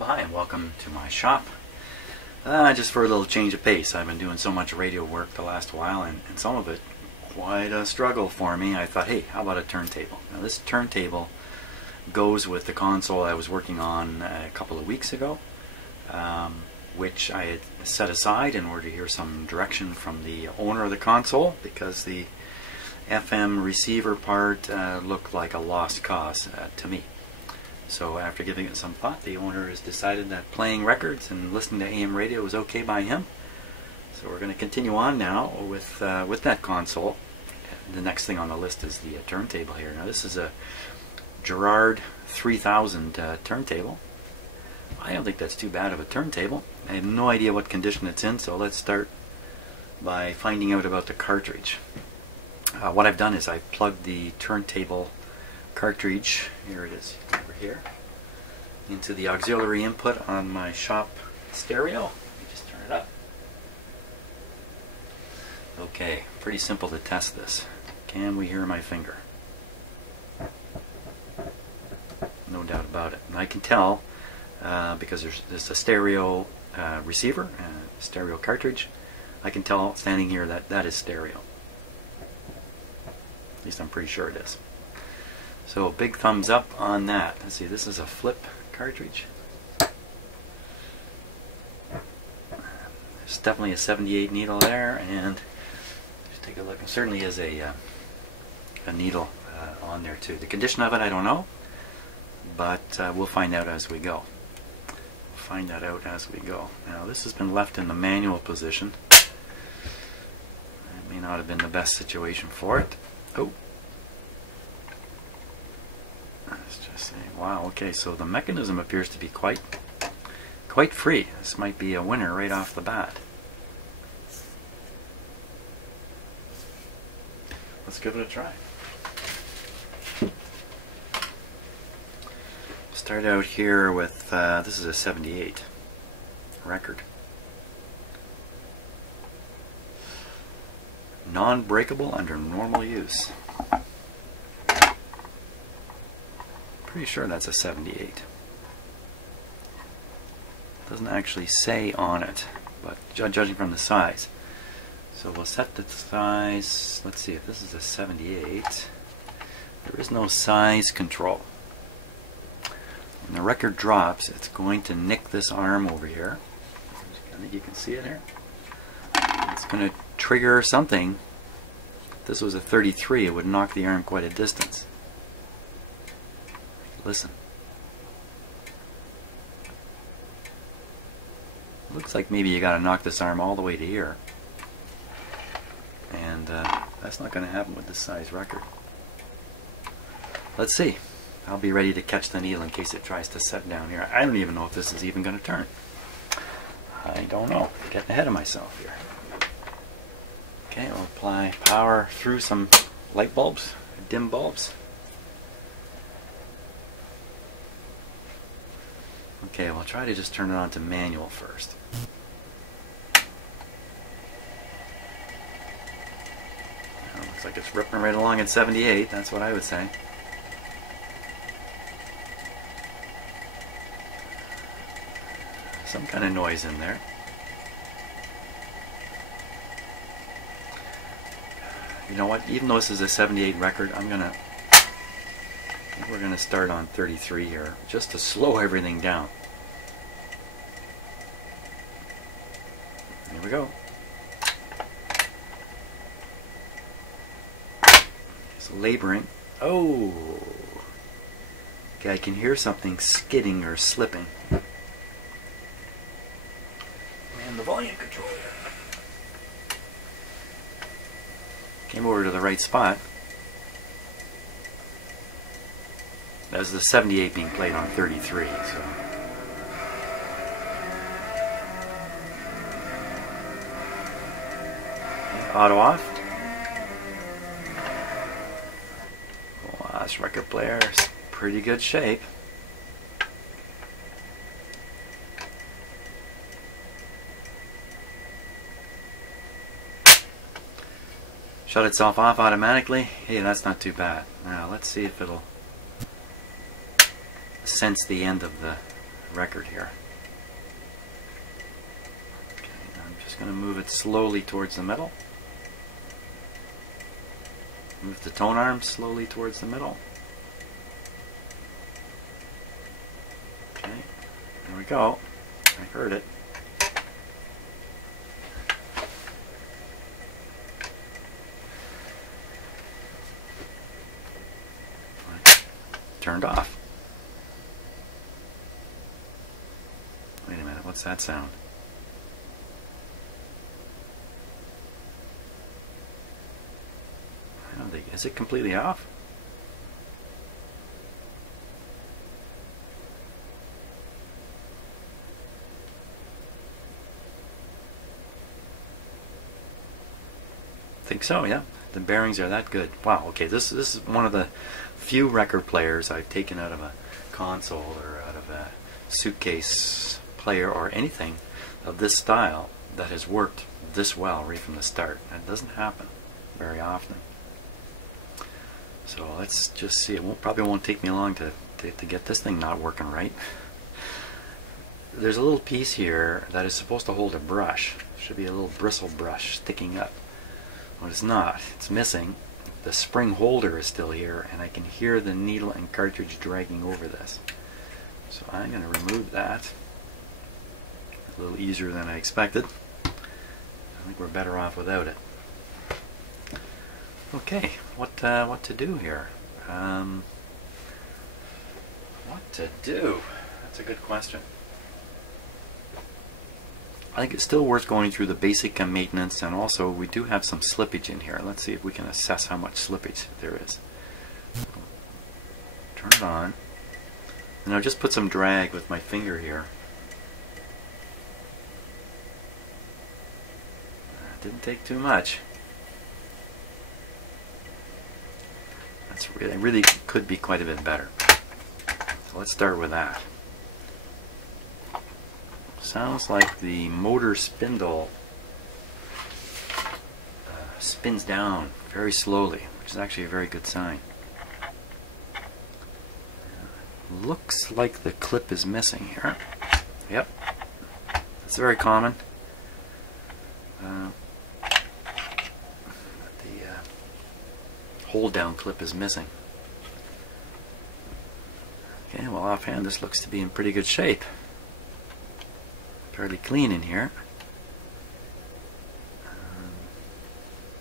Hi and welcome to my shop. Just for a little change of pace. I've been doing so much radio work the last while and some of it quite a struggle for me. I thought, hey, how about a turntable? Now this turntable goes with the console I was working on a couple of weeks ago, which I had set aside in order to hear some direction from the owner of the console, because the FM receiver part looked like a lost cause to me. So after giving it some thought, the owner has decided that playing records and listening to AM radio was okay by him. So we're going to continue on now with that console. The next thing on the list is the turntable here. Now this is a Garrard 3000 turntable. I don't think that's too bad of a turntable. I have no idea what condition it's in, so let's start by finding out about the cartridge. What I've done is I've plugged the turntable cartridge, here it is over here, into the auxiliary input on my shop stereo. Let me just turn it up. Okay, pretty simple to test this. Can we hear my finger? No doubt about it. And I can tell because there's a stereo receiver, stereo cartridge. I can tell standing here that that is stereo. At least I'm pretty sure it is. So big thumbs up on that. Let's see, this is a flip cartridge. There's definitely a 78 needle there, and just take a look. There certainly is a needle on there too. The condition of it I don't know, but we'll find out as we go. We'll find that out as we go. Now this has been left in the manual position. It may not have been the best situation for it. Oh. Let's just say, wow, okay, so the mechanism appears to be quite free. This might be a winner right off the bat. Let's give it a try. Start out here with, this is a 78 record. Non-breakable under normal use. Pretty sure that's a 78. Doesn't actually say on it, but judging from the size. So we'll set the size. Let's see if this is a 78. There is no size control. When the record drops, it's going to nick this arm over here. I think you can see it here. It's going to trigger something. If this was a 33, it would knock the arm quite a distance. Listen. Looks like maybe you got to knock this arm all the way to here. And that's not going to happen with this size record. Let's see. I'll be ready to catch the needle in case it tries to set down here. I don't even know if this is even going to turn. I don't know. Getting ahead of myself here. Okay, we'll apply power through some light bulbs, dim bulbs. Okay, we'll try to just turn it on to manual first. Well, looks like it's ripping right along at 78, that's what I would say. Some kind of noise in there. You know what, even though this is a 78 record, we're going to start on 33 here, just to slow everything down. Here we go. It's laboring. Oh! Okay, I can hear something skidding or slipping. And the volume control. Came over to the right spot. That's the 78 being played on 33. So. Auto off. Wow, this record player is pretty good shape. Shut itself off automatically. Hey, that's not too bad. Now let's see if it'll sense the end of the record here. Okay, I'm just going to move it slowly towards the middle. Move the tone arm slowly towards the middle. Okay, there we go. I heard it. Turned off. Wait a minute, what's that sound? I don't think, is it completely off? I think so, yeah. The bearings are that good. Wow, okay, this is one of the few record players I've taken out of a console or out of a suitcase player or anything of this style that has worked this well right from the start. That doesn't happen very often. So let's just see. It probably won't take me long to get this thing not working right. There's a little piece here that is supposed to hold a brush. Should be a little bristle brush sticking up. Well, it's not. It's missing. The spring holder is still here, and I can hear the needle and cartridge dragging over this. So I'm going to remove that. A little easier than I expected. I think we're better off without it. Okay, what to do here? What to do? That's a good question. I think it's still worth going through the basic maintenance, and also we do have some slippage in here. Let's see if we can assess how much slippage there is. Turn it on. And I'll just put some drag with my finger here. Didn't take too much. That's really could be quite a bit better. So let's start with that. Sounds like the motor spindle spins down very slowly, which is actually a very good sign. Looks like the clip is missing here. Yep, that's very common. The hold down clip is missing. Okay, well offhand this looks to be in pretty good shape. Fairly clean in here.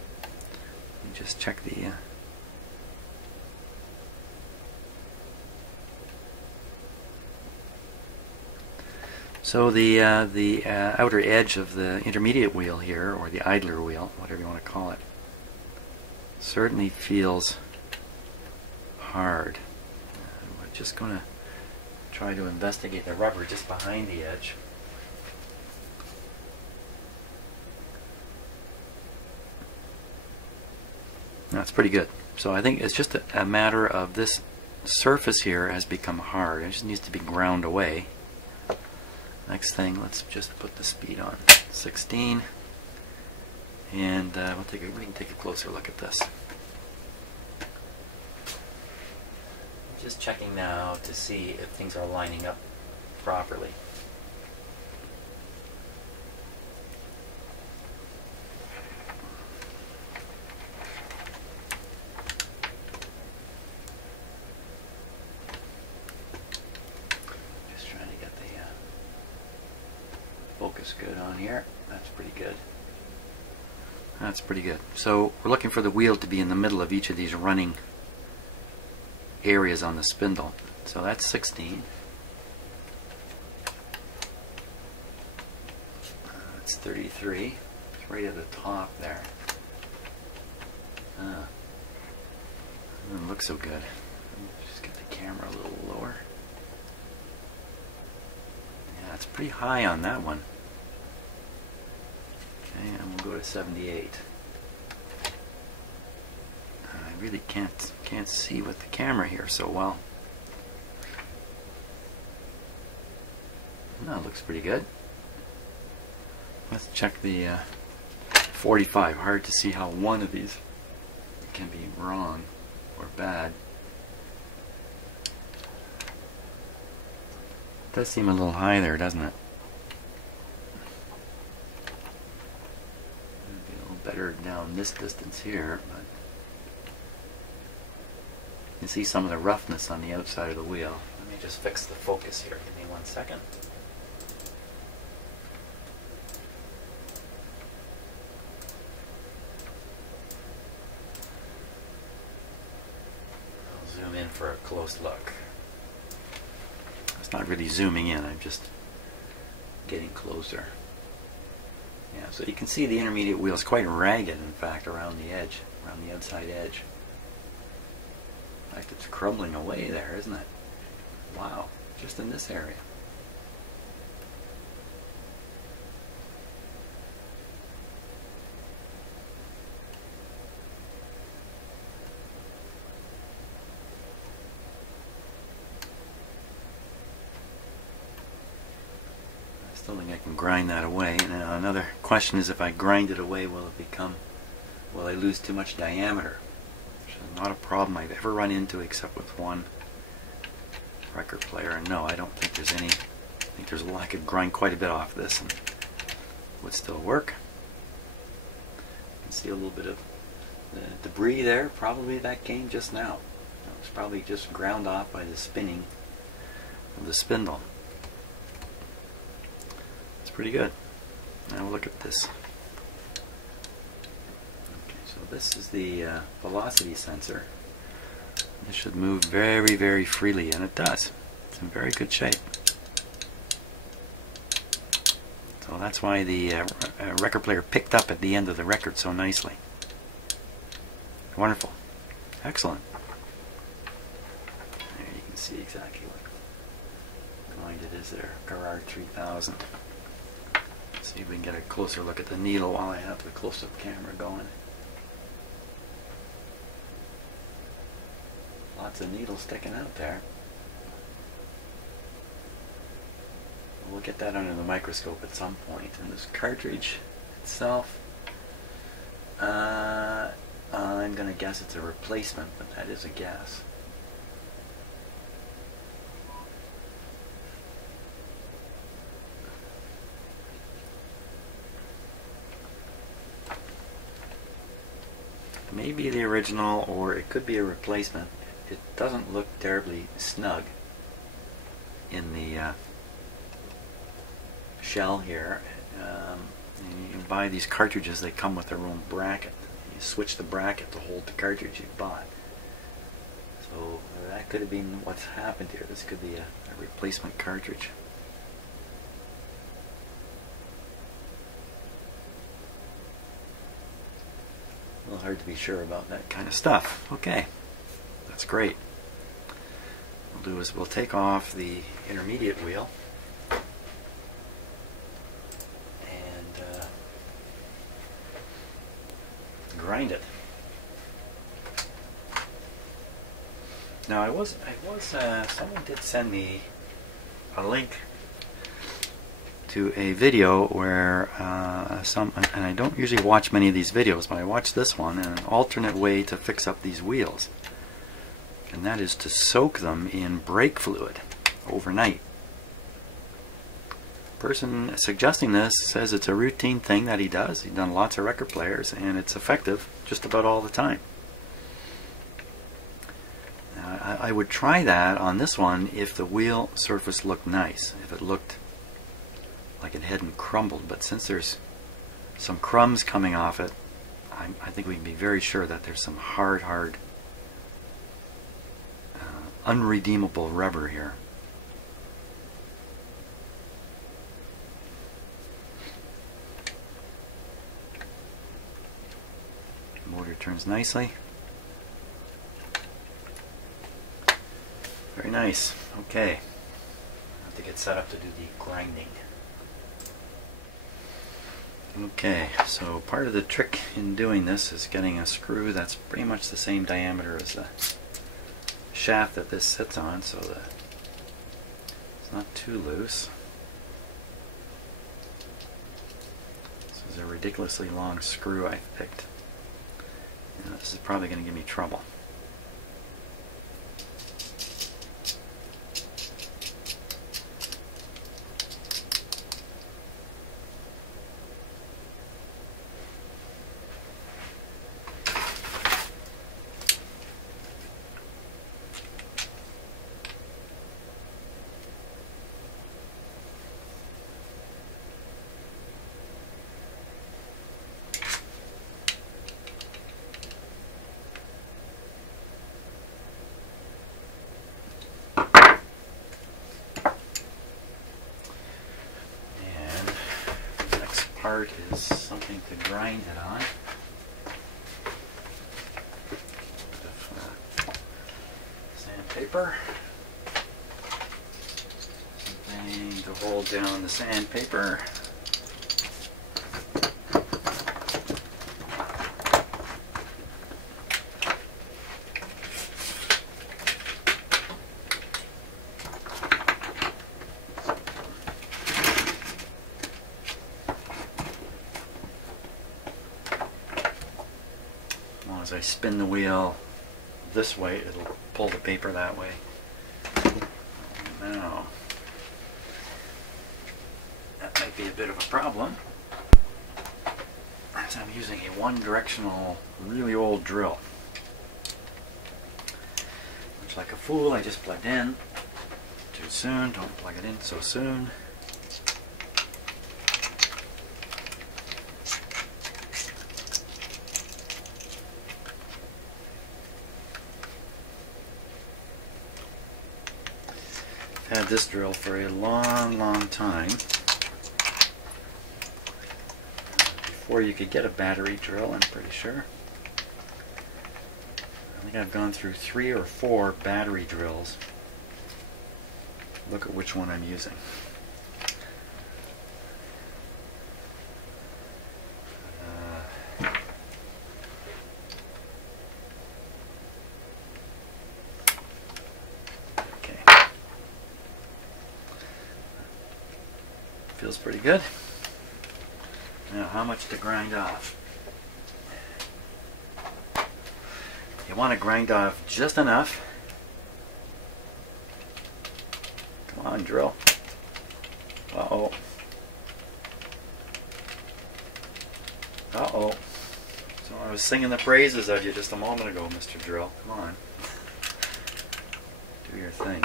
Let me just check the so the outer edge of the intermediate wheel here, or the idler wheel, whatever you want to call it, certainly feels hard. We're just going to try to investigate the rubber just behind the edge. That's pretty good. So I think it's just a matter of this surface here has become hard. It just needs to be ground away. Next thing, let's just put the speed on 16, and we can take a closer look at this. Just checking now to see if things are lining up properly. Focus good on here. That's pretty good. That's pretty good. So we're looking for the wheel to be in the middle of each of these running areas on the spindle. So that's 16. That's 33. It's right at the top there. Doesn't look so good. Just get the camera a little lower. Yeah, it's pretty high on that one. Okay, and we'll go to 78. I really can't see with the camera here so well. No, it looks pretty good. Let's check the 45. Hard to see how one of these can be wrong or bad. does seem a little high there, doesn't it? It'd be a little better down this distance here, but you can see some of the roughness on the outside of the wheel. Let me just fix the focus here. Give me 1 second. I'll zoom in for a close look. It's not really zooming in, I'm just getting closer. Yeah, so you can see the intermediate wheel is quite ragged, in fact, around the edge, around the outside edge. In fact, it's crumbling away there, isn't it? Wow, just in this area. I still think I can grind that away. Now another question is, if I grind it away, will I lose too much diameter? Which is not a problem I've ever run into except with one record player, and no, I don't think there's any. I think there's I could grind quite a bit off this and it would still work. You can see a little bit of debris there. Probably that came just now. It was probably just ground off by the spinning of the spindle. It's pretty good. Now look at this. Okay, so this is the velocity sensor. It should move very, very freely, and it does. It's in very good shape. So that's why the record player picked up at the end of the record so nicely. Wonderful. Excellent. There you can see exactly what grind it is there. Garrard 3000. See if we can get a closer look at the needle while I have the close-up camera going. Lots of needles sticking out there. We'll get that under the microscope at some point. And this cartridge itself, I'm going to guess it's a replacement, but that is a guess. Maybe the original, or it could be a replacement. It doesn't look terribly snug in the shell here. You can buy these cartridges, they come with their own bracket. You switch the bracket to hold the cartridge you bought. So that could have been what's happened here. This could be a replacement cartridge. A little hard to be sure about that kind of stuff. Okay, that's great. What we'll do is we'll take off the intermediate wheel and grind it. Now someone did send me a link to a video where and I don't usually watch many of these videos, but I watched this one, an alternate way to fix up these wheels, and that is to soak them in brake fluid overnight. The person suggesting this says it's a routine thing that he does. He's done lots of record players, and it's effective just about all the time. Now, I would try that on this one if the wheel surface looked nice, if it looked like it hadn't crumbled, but since there's some crumbs coming off it, I think we can be very sure that there's some hard unredeemable rubber here. The motor turns nicely. Very nice. Okay, I have to get set up to do the grinding. Okay, so part of the trick in doing this is getting a screw that's pretty much the same diameter as the shaft that this sits on, so that it's not too loose. This is a ridiculously long screw I picked. And this is probably going to give me trouble. part is something to grind it on. Bit of sandpaper. Something to hold down the sandpaper. As I spin the wheel this way, it'll pull the paper that way. Now, that might be a bit of a problem, as I'm using a one-directional, really old drill. Much like a fool, I just plugged in too soon. Don't plug it in so soon. Had this drill for a long time. Before you could get a battery drill, I'm pretty sure. I think I've gone through 3 or 4 battery drills. Look at which one I'm using. Feels pretty good. Now, how much to grind off? You want to grind off just enough. Come on, drill. Uh-oh. Uh-oh. So I was singing the praises of you just a moment ago, Mr. Drill. Come on. Do your thing.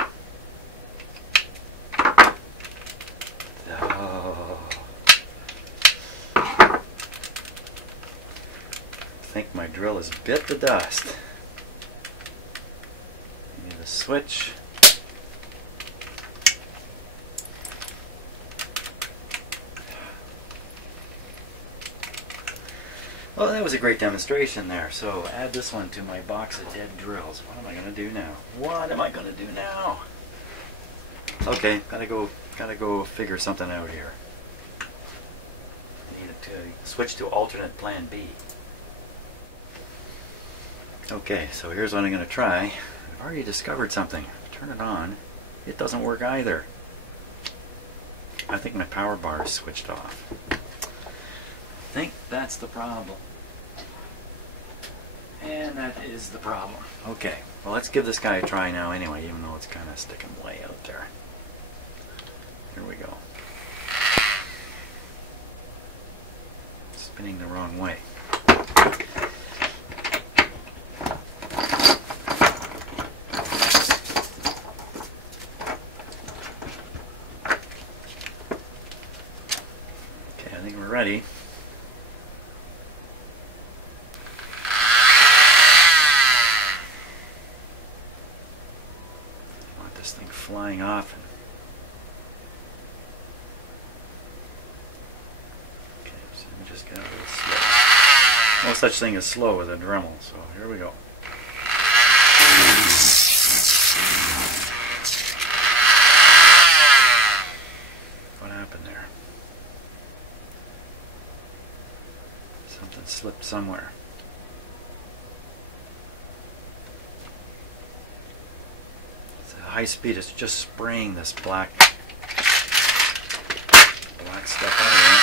I think my drill has bit the dust. Need a switch. Well, that was a great demonstration there. So add this one to my box of dead drills. What am I going to do now? What am I going to do now? Okay, gotta go figure something out here. Need to switch to alternate plan B. Okay, so here's what I'm going to try. I've already discovered something. Turn it on. It doesn't work either. I think my power bar is switched off. I think that's the problem. And that is the problem. Okay, well, let's give this guy a try now anyway, even though it's kind of sticking way out there. Here we go. Spinning the wrong way. Okay, I think we're ready. I want this thing flying off. Just get a little slow. No such thing as slow with a Dremel, so here we go. What happened there? Something slipped somewhere. It's at high speed, it's just spraying this black stuff out of it.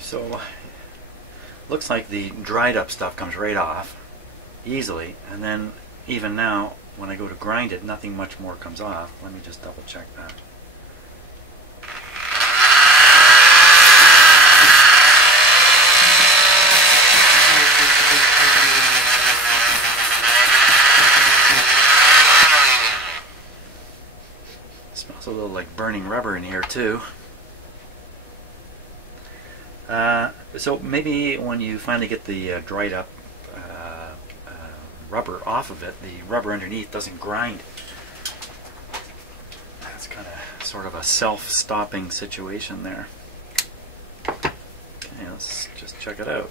So looks like the dried up stuff comes right off easily, and then even now when I go to grind it, nothing much more comes off. Let me just double check that. There's a little like burning rubber in here too. So maybe when you finally get the dried up rubber off of it, the rubber underneath doesn't grind. That's kind of sort of a self-stopping situation there. Okay, let's just check it out.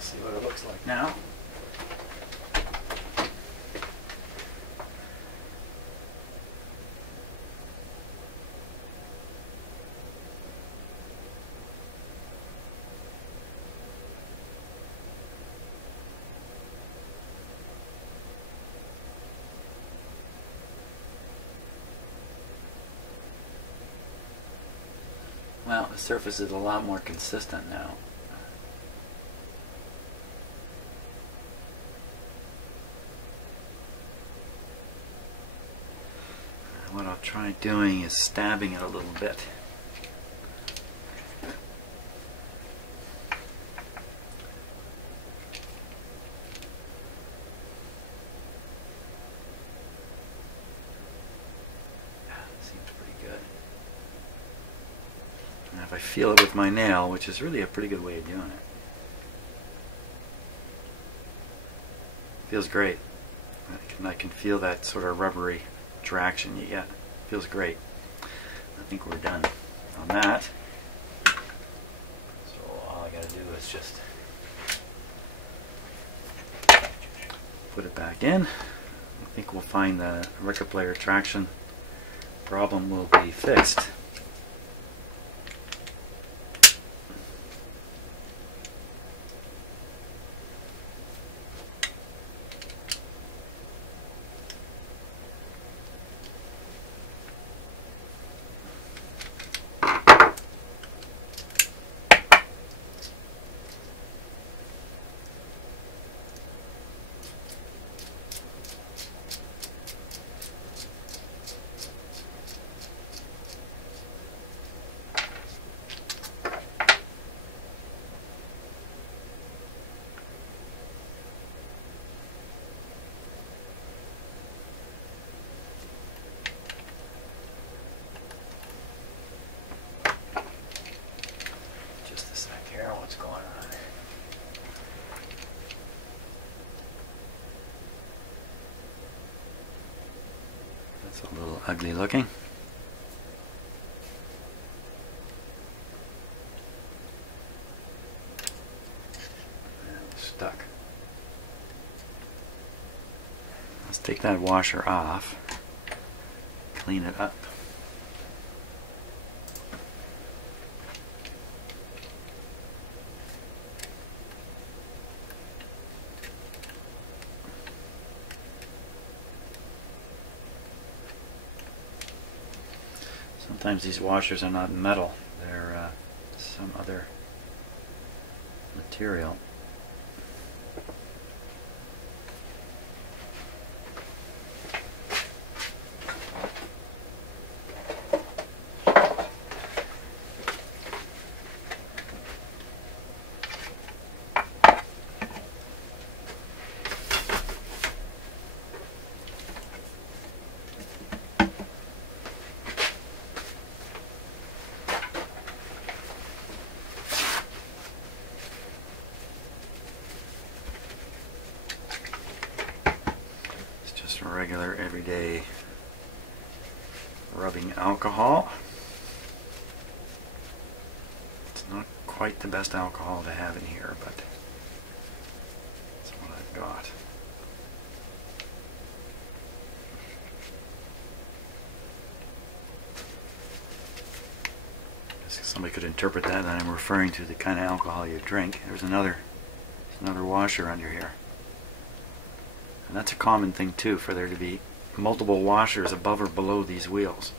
See what it looks like now. Well, the surface is a lot more consistent now. What I'll try doing is stabbing it a little bit. Seems pretty good. And if I feel it with my nail, which is really a pretty good way of doing it, feels great. I can feel that sort of rubbery traction you get. Feels great. I think we're done on that. So all I gotta do is just put it back in. I think we'll find the record player traction problem will be fixed. What's going on? That's a little ugly looking. Stuck. Let's take that washer off, clean it up. Sometimes these washers are not metal, they're some other material. Regular everyday rubbing alcohol. It's not quite the best alcohol to have in here, but that's what I've got. Somebody could interpret that I'm referring to the kind of alcohol you drink. There's another washer under here. And that's a common thing too, for there to be multiple washers above or below these wheels.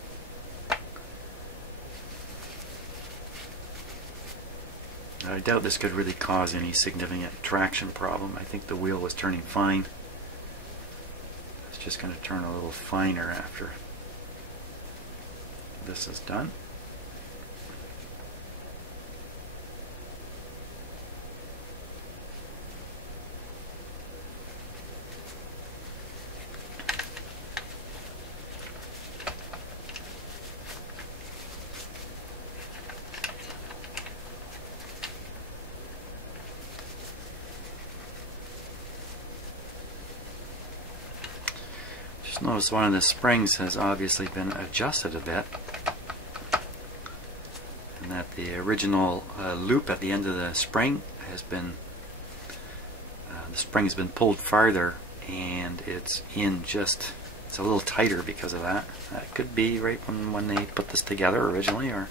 I doubt this could really cause any significant traction problem. I think the wheel was turning fine. It's just going to turn a little finer after this is done. Just notice one of the springs has obviously been adjusted a bit, and that the original loop at the end of the spring has been the spring has been pulled farther, and it's a little tighter because of that. That could be right when they put this together originally, or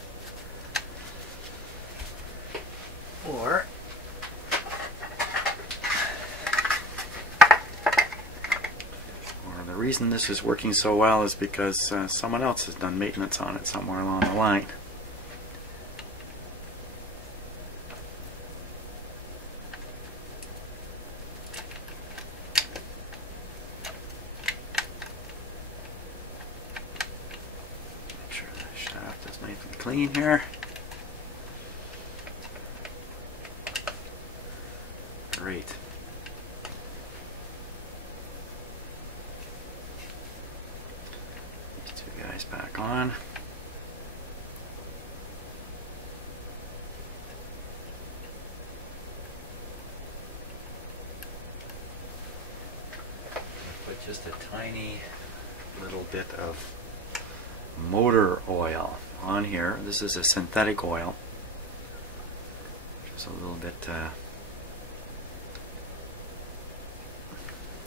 the reason this is working so well is because someone else has done maintenance on it somewhere along the line. Make sure the shaft is nice and clean here. Great. Back on. Put just a tiny little bit of motor oil on here. This is a synthetic oil. Just a little bit,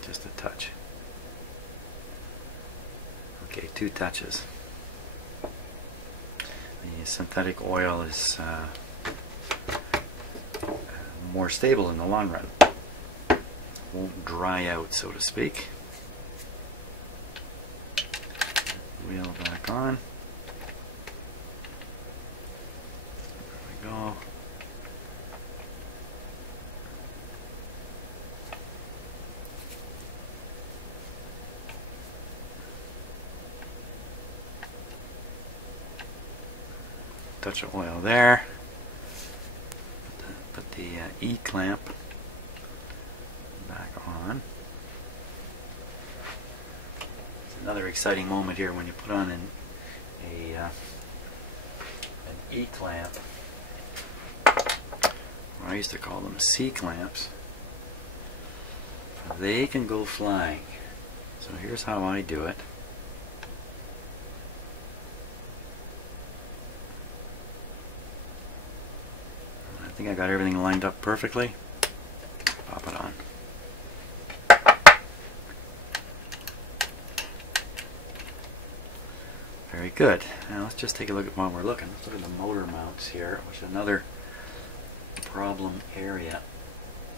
just a touch. Okay, 2 touches. The synthetic oil is more stable in the long run. Won't dry out, so to speak. Wheel back on. There we go. Touch of oil there. Put the E-clamp back on. It's another exciting moment here when you put on an E-clamp. I used to call them C-clamps. They can go flying. So here's how I do it. I think I got everything lined up perfectly. Pop it on. Very good. Now let's just take a look at what we're looking. Let's look at the motor mounts here, which is another problem area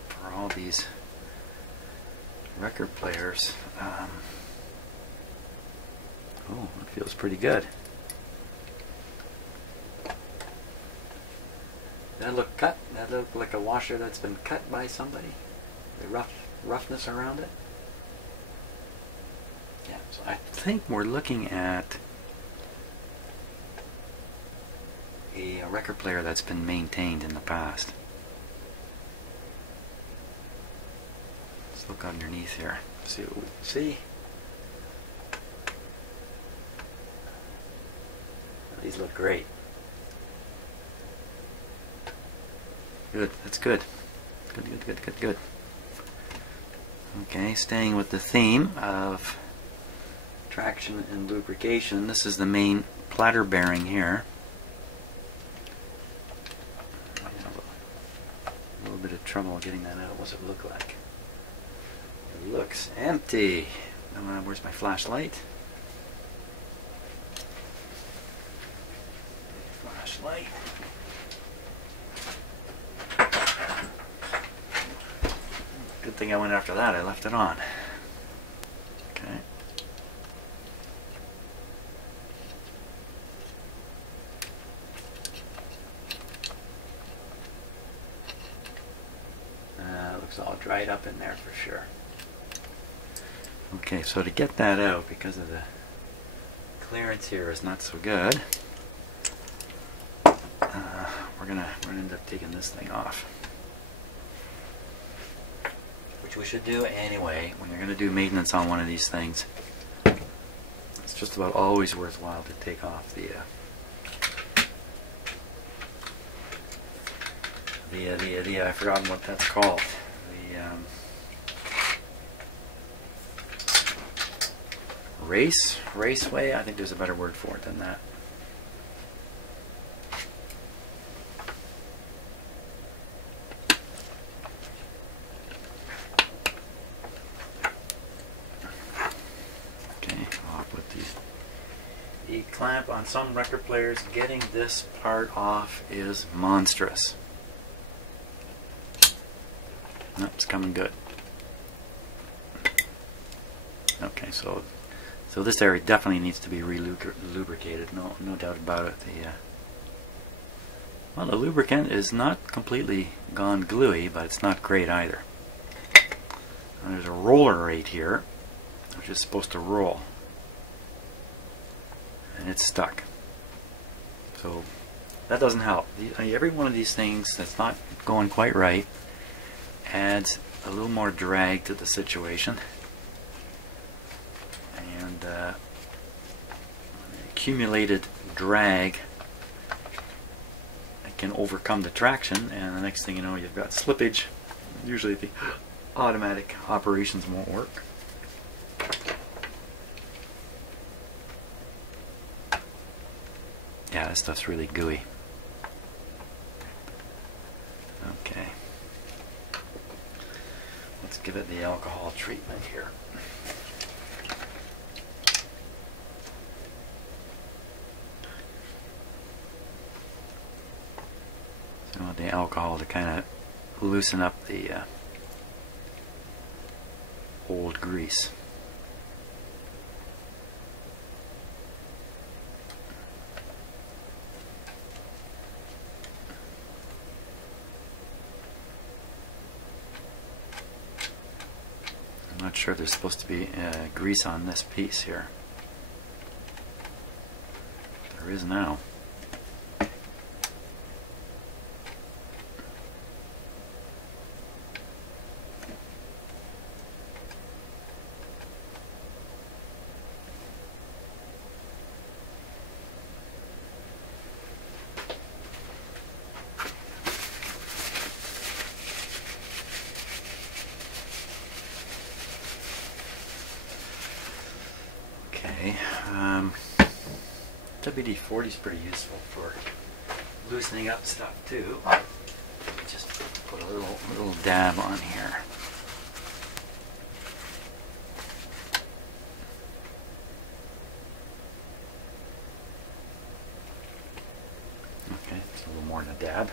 for all these record players. Oh, it feels pretty good. That look cut? That look like a washer that's been cut by somebody? The roughness around it? Yeah, so I think we're looking at a record player that's been maintained in the past. Let's look underneath here. See what we can see. These look great. Good, that's good. Good. Okay, staying with the theme of traction and lubrication, this is the main platter bearing here. I have a little bit of trouble getting that out. What's it look like? It looks empty. Where's my flashlight? Flashlight. Good thing I went after that. I left it on. Okay. Looks all dried up in there for sure. Okay, so to get that out, because of the clearance here is not so good. We're gonna end up taking this thing off, which we should do anyway when you're gonna do maintenance on one of these things. It's just about always worthwhile to take off I've forgotten what that's called. Raceway. I think there's a better word for it than that. The clamp on some record players, getting this part off is monstrous. Nope, it's coming good. Okay, so this area definitely needs to be re-lubricated. No doubt about it. Well, the lubricant is not completely gone gluey, but it's not great either. And there's a roller right here, which is supposed to roll. And it's stuck. So that doesn't help. Every one of these things that's not going quite right adds a little more drag to the situation, and accumulated drag can overcome the traction, and the next thing you know, you've got slippage. Usually the automatic operations won't work. Yeah, this stuff's really gooey. Okay. Let's give it the alcohol treatment here. So I want the alcohol to kind of loosen up the old grease. I'm not sure there's supposed to be grease on this piece here. There is now. WD-40 is pretty useful for loosening up stuff too. Just put a little dab on here. Okay, it's a little more than a dab.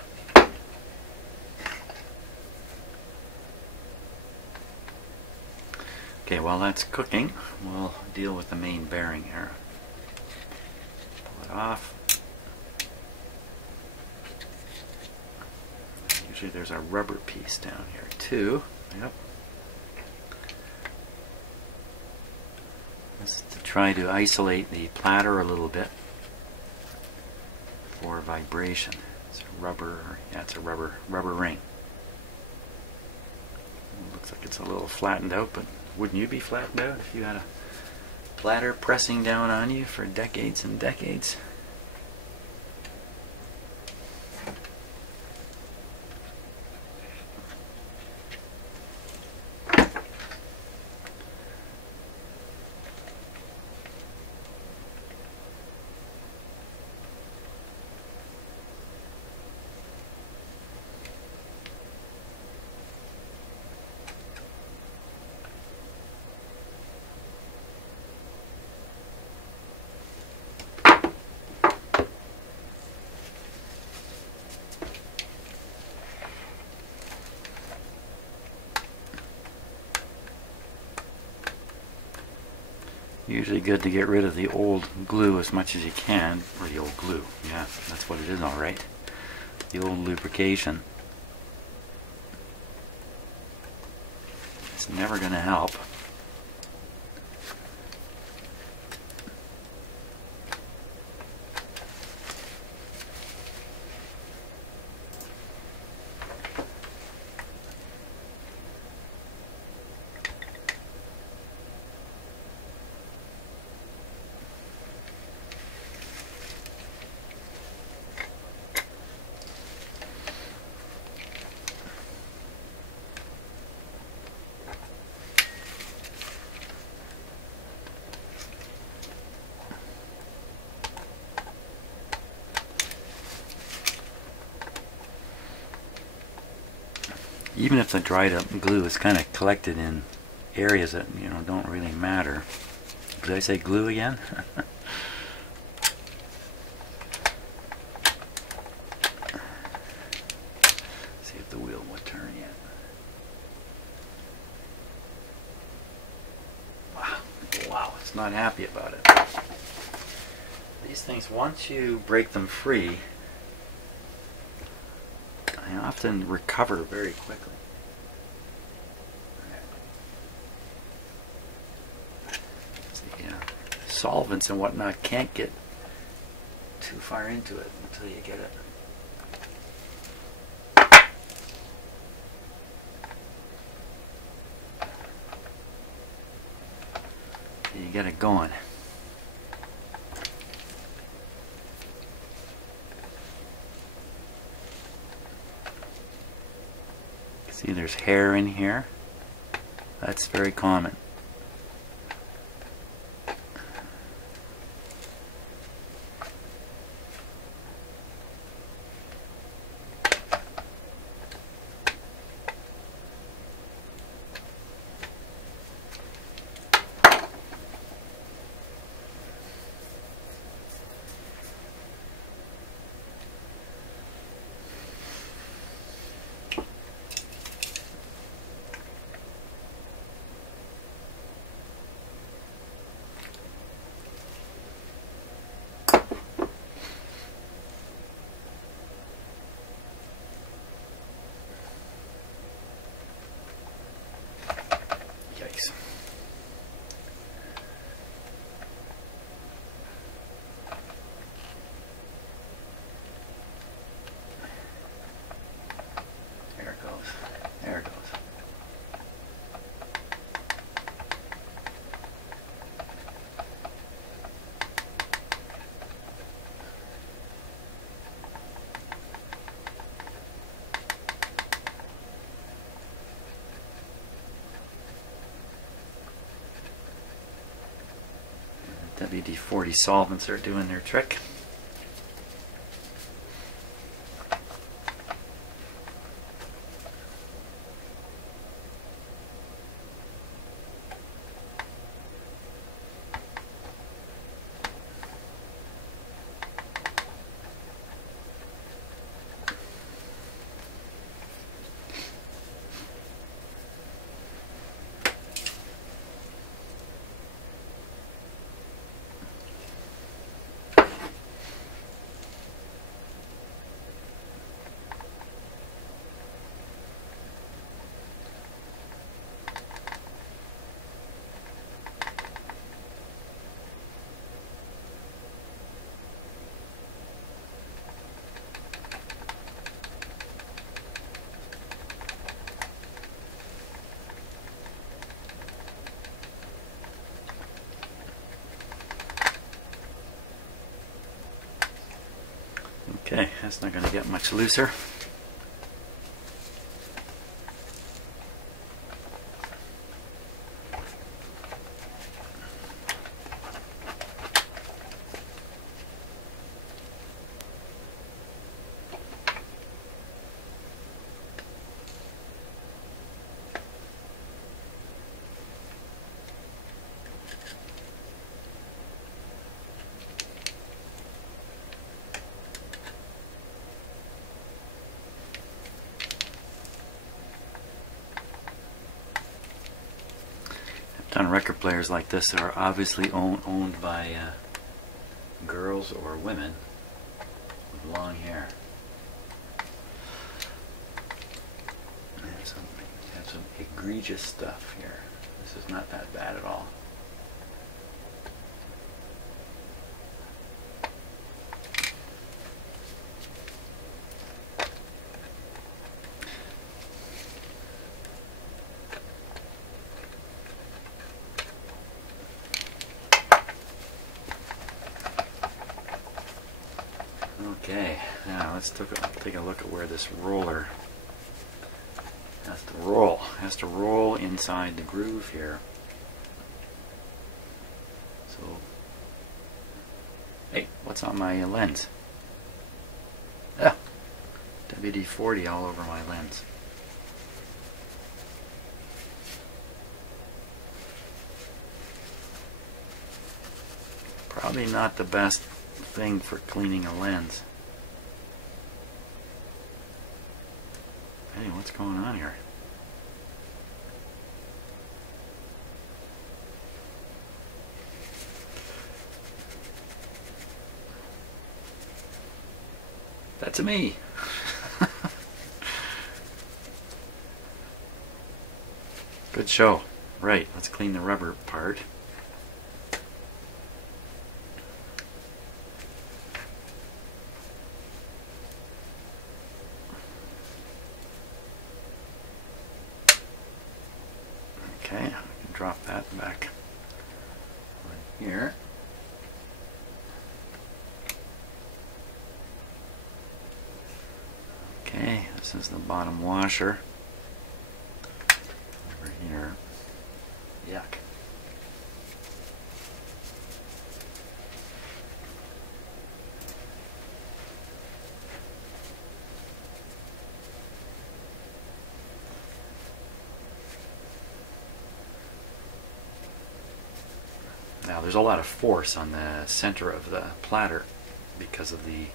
Okay, while that's cooking, we'll deal with the main bearing here. Off. Usually there's a rubber piece down here too. Yep. This is to try to isolate the platter a little bit for vibration. It's a rubber, yeah, it's a rubber ring. It looks like it's a little flattened out, but wouldn't you be flattened out if you had a platter pressing down on you for decades and decades? Usually good to get rid of the old glue as much as you can, or the old glue, yeah, that's what it is, alright. The old lubrication. It's never going to help. even if the dried up glue is kind of collected in areas that don't really matter. Did I say glue again? See if the wheel will turn yet. Wow, it's not happy about it. These things, once you break them free, they often recover very quickly. Solvents and whatnot can't get too far into it until you get it. You get it going. See, there's hair in here. That's very common. There it goes. WD-40 solvents are doing their trick. Okay, that's not going to get much looser. Done record players like this that are obviously owned by girls or women with long hair. Have some egregious stuff here. This is not that bad at all. Okay, now let's take a look at where this roller has to roll. It has to roll inside the groove here. So, hey, what's on my lens? Ah, WD-40 all over my lens. Probably not the best thing for cleaning a lens. Hey, what's going on here? That's me. Good show. Right, let's clean the rubber part. Okay, I can drop that back right here. Okay, this is the bottom washer. Over here. Yuck. Now there's a lot of force on the center of the platter because of the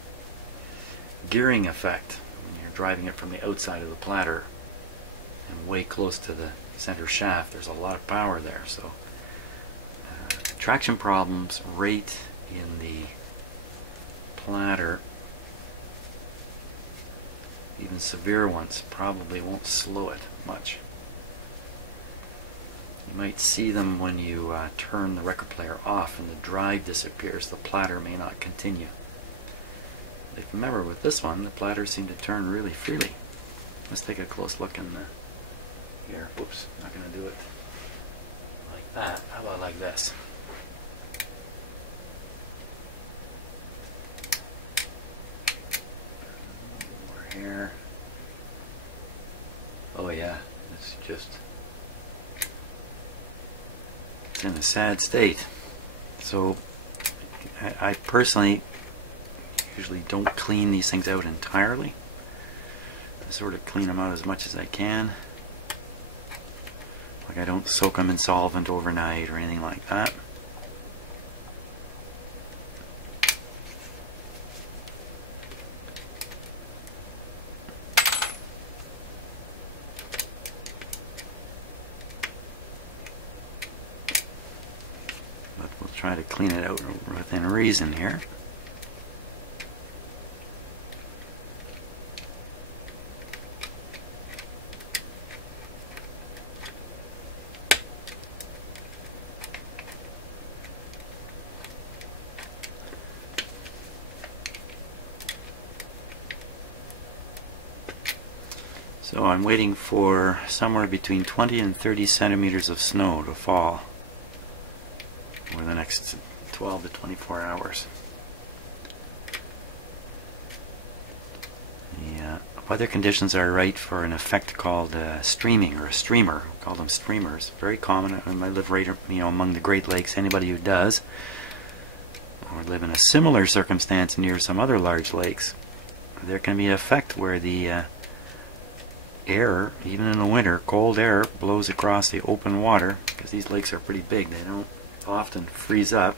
gearing effect. When you're driving it from the outside of the platter and way close to the center shaft, there's a lot of power there. So traction problems right in the platter, even severe ones, probably won't slow it much. You might see them when you turn the record player off and the drive disappears. The platter may not continue. If you remember with this one, the platter seemed to turn really freely. Let's take a close look in the here. Oops, not going to do it like that. How about like this? Over here. Oh yeah, it's just... in a sad state. So I personally usually don't clean these things out entirely. I sort of clean them out as much as I can. Like I don't soak them in solvent overnight or anything like that. Try to clean it out within reason here. So I'm waiting for somewhere between 20 and 30 centimeters of snow to fall over the next 12 to 24 hours. The weather conditions are right for an effect called streaming, or a streamer. We call them streamers. Very common. I live right, among the Great Lakes. Anybody who does, or live in a similar circumstance near some other large lakes, there can be an effect where the air, even in the winter, cold air blows across the open water, because these lakes are pretty big. They don't often freeze up.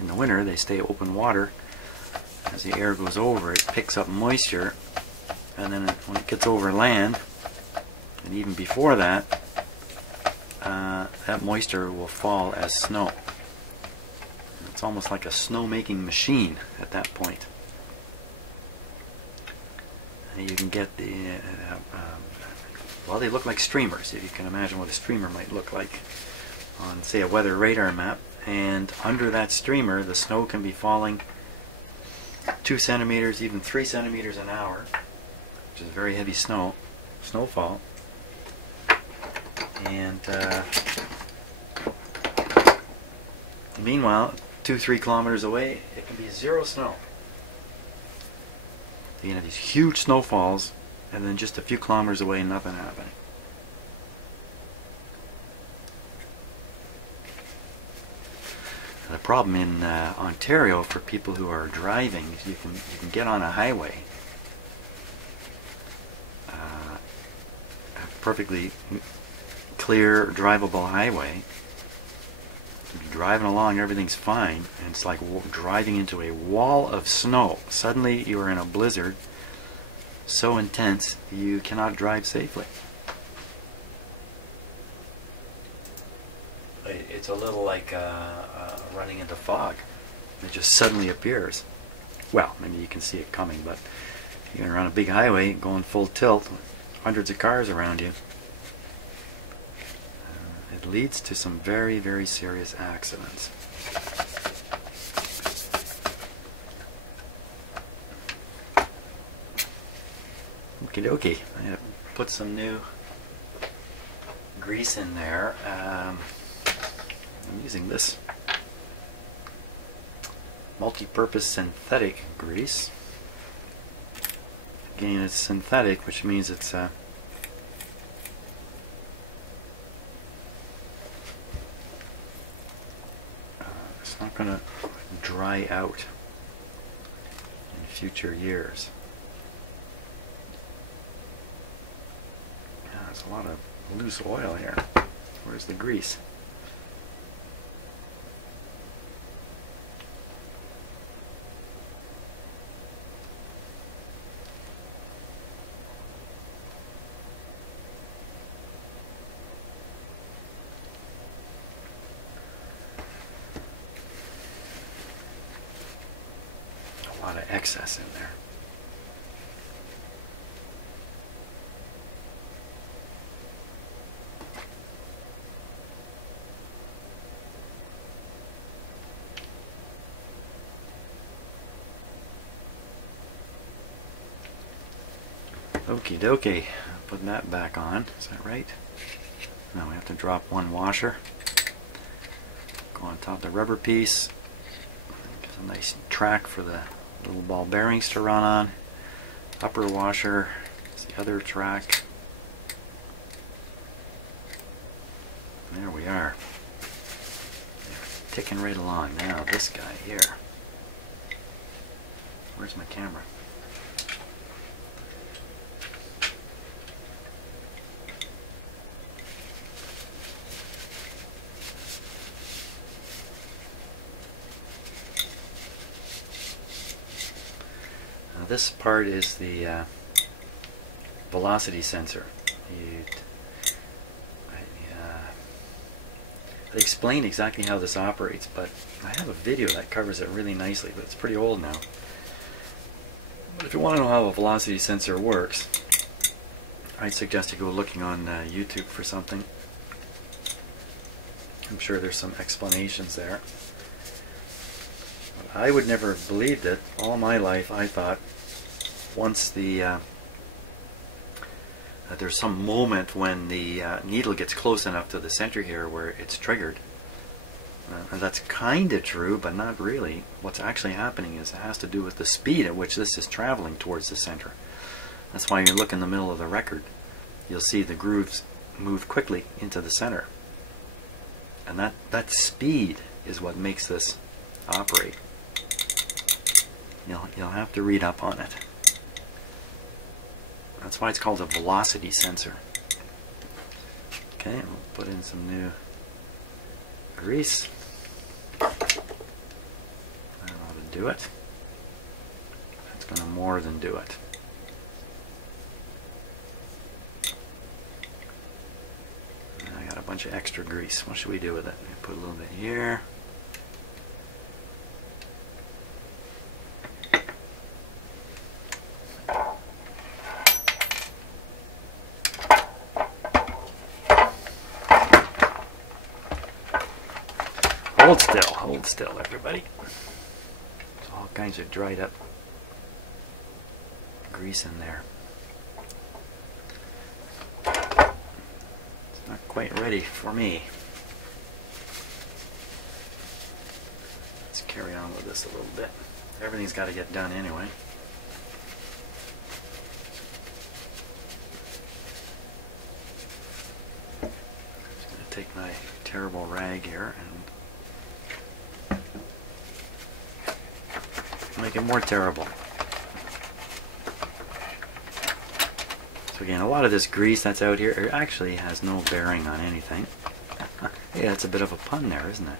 In the winter they stay open water. As the air goes over, it picks up moisture, and then when it gets over land, and even before that, that moisture will fall as snow. It's almost like a snow making machine at that point. And you can get the well, they look like streamers, if you can imagine what a streamer might look like on, say, a weather radar map. And under that streamer, the snow can be falling 2 centimeters, even 3 centimeters an hour, which is very heavy snowfall. And meanwhile, 2-3 kilometers away, it can be 0 snow. You have these huge snowfalls, and then just a few kilometers away, nothing happening. The problem in Ontario for people who are driving is you can get on a highway, a perfectly clear drivable highway, You're driving along, everything's fine, and it's like driving into a wall of snow. Suddenly you are in a blizzard so intense you cannot drive safely. It's a little like running into fog. It just suddenly appears. Well, maybe you can see it coming, but you're on a big highway going full tilt, hundreds of cars around you. It leads to some very, very serious accidents. Okie dokie. I'm going to put some new grease in there. I'm using this multi-purpose synthetic grease. Again, it's synthetic, which means it's not going to dry out in future years. Yeah, there's a lot of loose oil here. Where's the grease? A lot of excess in there. Okie dokie. Putting that back on. Is that right? No, we have to drop one washer. Go on top of the rubber piece. Get a nice track for the little ball bearings to run on. Upper washer is the other track. There we are. They're ticking right along. Now this guy here. Where's my camera? This part is the velocity sensor. They explain exactly how this operates, but I have a video that covers it really nicely, but it's pretty old now. But if you want to know how a velocity sensor works, I'd suggest you go looking on YouTube for something. I'm sure there's some explanations there. But I would never have believed it. All my life I thought once the there's some moment when the needle gets close enough to the center here where it's triggered. And that's kind of true, but not really. What's actually happening is it has to do with the speed at which this is traveling towards the center. That's why you look in the middle of the record. You'll see the grooves move quickly into the center. And that speed is what makes this operate. You'll have to read up on it. That's why it's called a velocity sensor. Okay, we'll put in some new grease. I don't know how to do it. That's going to more than do it. And I got a bunch of extra grease. What should we do with it? Put a little bit here. Hold still, everybody. There's all kinds of dried up grease in there. It's not quite ready for me. Let's carry on with this a little bit. Everything's got to get done anyway. Just going to take my terrible rag here and make it more terrible. So again, a lot of this grease that's out here, it actually has no bearing on anything. Hey, that's a bit of a pun there, isn't it?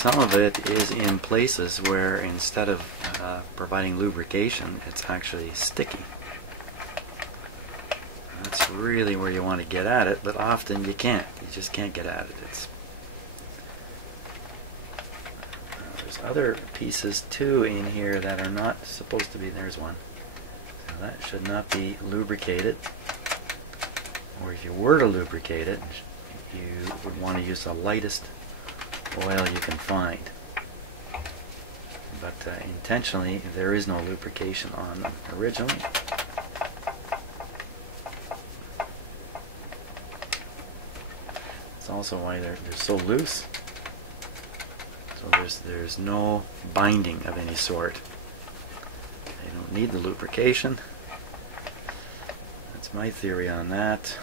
some of it is in places where instead of providing lubrication, it's actually sticky. That's really where you want to get at it, but often you can't. You just can't get at it. There's other pieces too in here that are not supposed to be. There's one. So that should not be lubricated. Or if you were to lubricate it, you would want to use the lightest oil you can find. But intentionally, there is no lubrication on them originally. That's also why they're so loose. So there's no binding of any sort. They don't need the lubrication. That's my theory on that.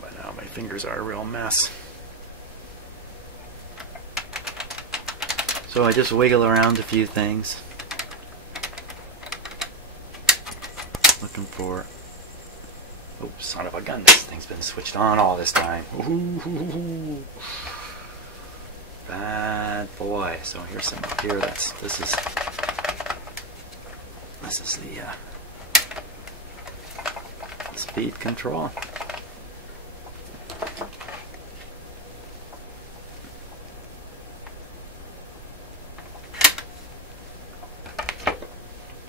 But now my fingers are a real mess. So I just wiggle around a few things. Looking for... Oh, son of a gun, this thing's been switched on all this time. Ooh, bad boy. So here's some up here. This is the speed control.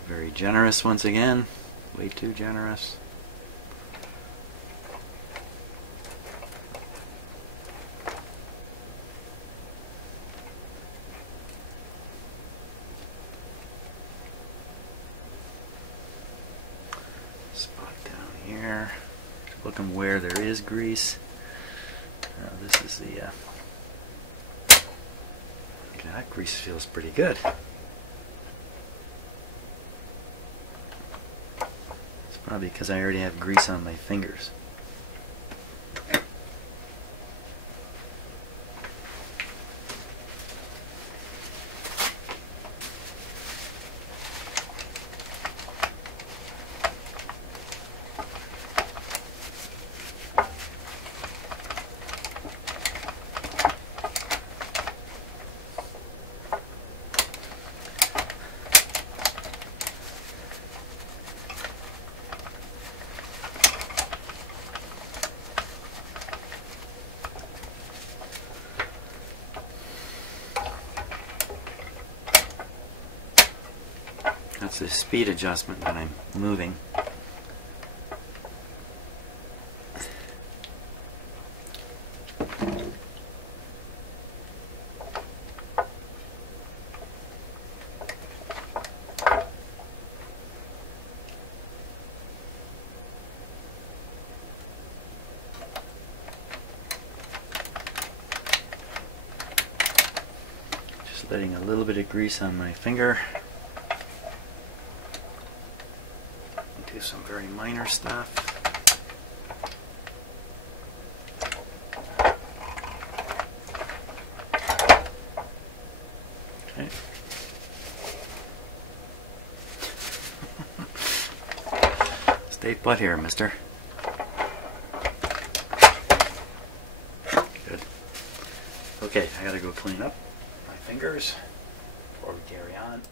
Very generous once again. Way too generous. Spot down here. Looking where there is grease. This is the... okay, that grease feels pretty good. Probably because I already have grease on my fingers. That's the speed adjustment that I'm moving. Just letting a little bit of grease on my finger. Do some very minor stuff. Okay. Stay put here, mister. Good. Okay, I gotta go clean up my fingers before we carry on.